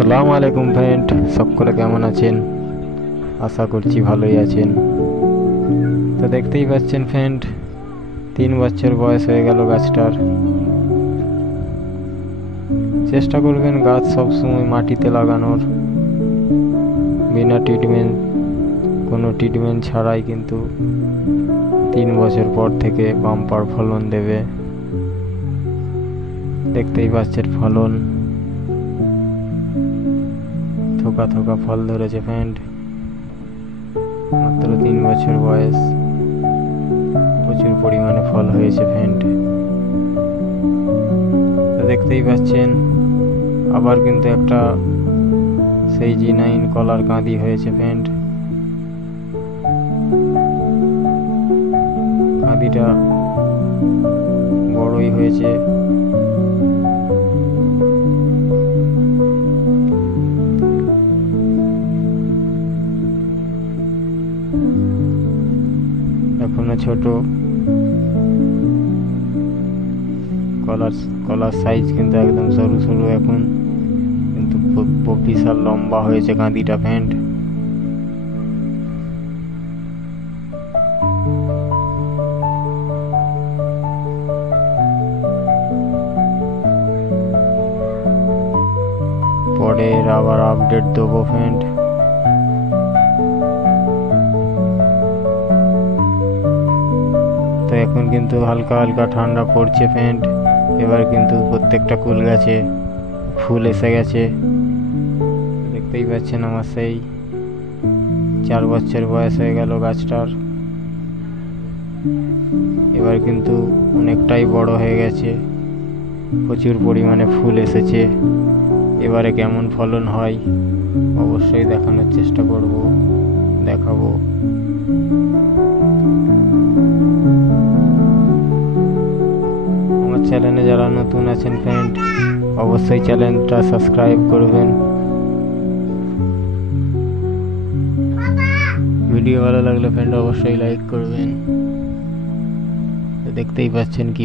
আসসালামু আলাইকুম ফ্রেন্ড, সকলে কেমন আছেন? আশা করছি ভালোই আছেন। তো দেখতেই পাচ্ছেন ফ্রেন্ড, 3 বছর বয়স হয়ে গেল গাছটার। চেষ্টা করবেন গাছ সবসময় মাটিতে লাগানোর, বিনা ট্রিটমেন্ট, কোনো ট্রিটমেন্ট ছাড়াই কিন্তু 3 বছর পর থেকে বাম্পার ফলন দেবে। দেখতেই পাচ্ছেন ফলন, থোকা থোকা ফল ধরেছে ফ্রেন্ড। মাত্র 3 বছর বয়স, প্রচুর পরিমাণে ফল হয়েছে ফ্রেন্ড। তো দেখতেই পাচ্ছেন আবার কিন্তু একটা সেই G9 কলার কাঁদি হয়েছে ফ্রেন্ড। কাঁদিটা বড়ই হয়েছে। এখনো ছোট, কলার সাইজ কিন্তু একদম সরু সরু এখন, কিন্তু বিশাল লম্বা হয়েছে কাঁদিটা ফ্রেন্ড। পরের আবার আপডেট দেবো ফ্রেন্ড। তো এখন কিন্তু হালকা হালকা ঠান্ডা পড়ছে ফ্রেন্ড। এবার কিন্তু প্রত্যেকটা কুল গাছে ফুল এসে গেছে। দেখতেই পাচ্ছেন আমার সেই 4 বছর বয়স হয়ে গেল গাছটার। এবার কিন্তু অনেকটাই বড় হয়ে গেছে, প্রচুর পরিমাণে ফুল এসেছে। এবারে কেমন ফলন হয় অবশ্যই দেখানোর চেষ্টা করব, দেখাবো। আমার চ্যানেলে যারা নতুন আছেন ফ্রেন্ড, অবশ্যই চ্যানেলটা সাবস্ক্রাইব করবেন। ভিডিও ভালো লাগলে ফ্রেন্ড অবশ্যই লাইক করবেন। দেখতেই পাচ্ছেন কি